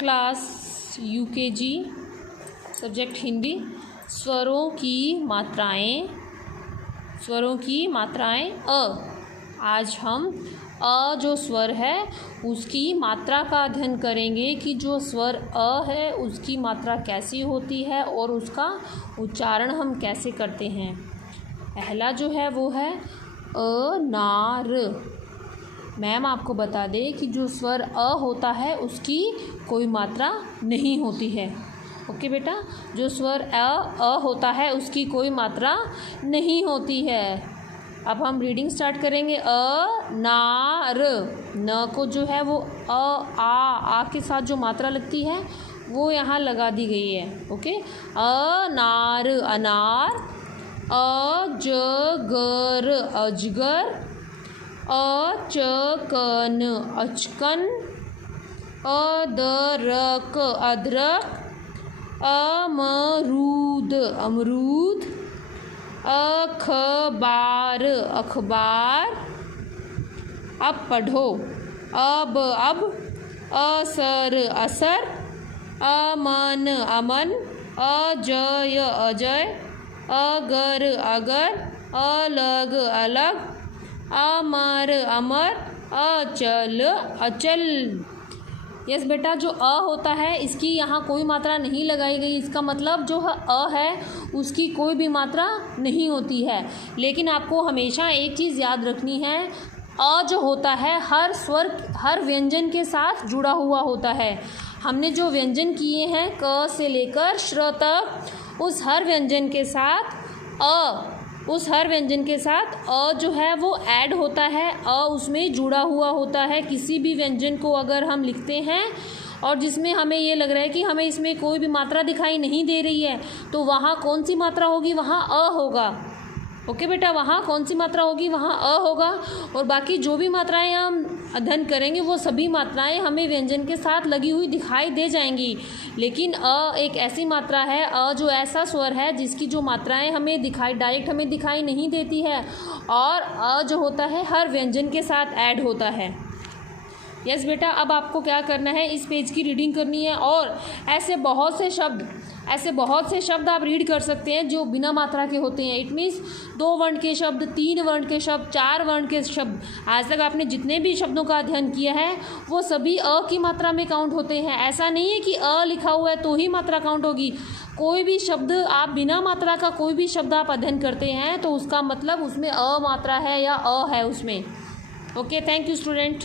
Class UKG subject Hindi. स्वरों की मात्राएं अ। आज हम अ जो स्वर है उसकी मात्रा का अध्ययन करेंगे कि जो स्वर अ है उसकी मात्रा कैसी होती है और उसका उच्चारण हम कैसे करते हैं। पहला जो है वो है अनार। मैम आपको बता दें कि जो स्वर अ होता है उसकी कोई मात्रा नहीं होती है। ओके बेटा, जो स्वर अ होता है उसकी कोई मात्रा नहीं होती है। अब हम रीडिंग स्टार्ट करेंगे। अनार, न को जो है वो आ के साथ जो मात्रा लगती है वो यहाँ लगा दी गई है। ओके, अनार अनार। अजगर अजगर। अचकन अचकन। अदरक अदरक। अमरूद अमरूद। अखबार अखबार। अब पढ़ो। अब असर असर। अमन अमन। अजय अजय। अगर अगर। अलग अलग। अमर अमर। अचल अचल। यस बेटा, जो अ होता है इसकी यहाँ कोई मात्रा नहीं लगाई गई। इसका मतलब जो अ है उसकी कोई भी मात्रा नहीं होती है। लेकिन आपको हमेशा एक चीज़ याद रखनी है, अ जो होता है हर स्वर हर व्यंजन के साथ जुड़ा हुआ होता है। हमने जो व्यंजन किए हैं क से लेकर श्र तक, उस हर व्यंजन के साथ अ जो है वो ऐड होता है। अ उसमें जुड़ा हुआ होता है। किसी भी व्यंजन को अगर हम लिखते हैं और जिसमें हमें ये लग रहा है कि हमें इसमें कोई भी मात्रा दिखाई नहीं दे रही है तो वहाँ कौन सी मात्रा होगी? वहाँ अ होगा। ओके बेटा, वहाँ कौन सी मात्रा होगी? वहाँ अ होगा। और बाकी जो भी मात्राएं हम अध्ययन करेंगे वो सभी मात्राएं हमें व्यंजन के साथ लगी हुई दिखाई दे जाएंगी। लेकिन अ एक ऐसी मात्रा है, अ जो ऐसा स्वर है जिसकी जो मात्राएं हमें डायरेक्ट हमें दिखाई नहीं देती है, और अ जो होता है हर व्यंजन के साथ ऐड होता है। यस बेटा, अब आपको क्या करना है, इस पेज की रीडिंग करनी है और ऐसे बहुत से शब्द आप रीड कर सकते हैं जो बिना मात्रा के होते हैं। इट मीन्स 2 वर्ण के शब्द, 3 वर्ण के शब्द, 4 वर्ण के शब्द। आज तक आपने जितने भी शब्दों का अध्ययन किया है वो सभी अ की मात्रा में काउंट होते हैं। ऐसा नहीं है कि अ लिखा हुआ है तो ही मात्रा काउंट होगी। कोई भी शब्द आप बिना मात्रा का कोई भी शब्द आप अध्ययन करते हैं तो उसका मतलब उसमें अ मात्रा है या अ है उसमें। Okay, thank you student.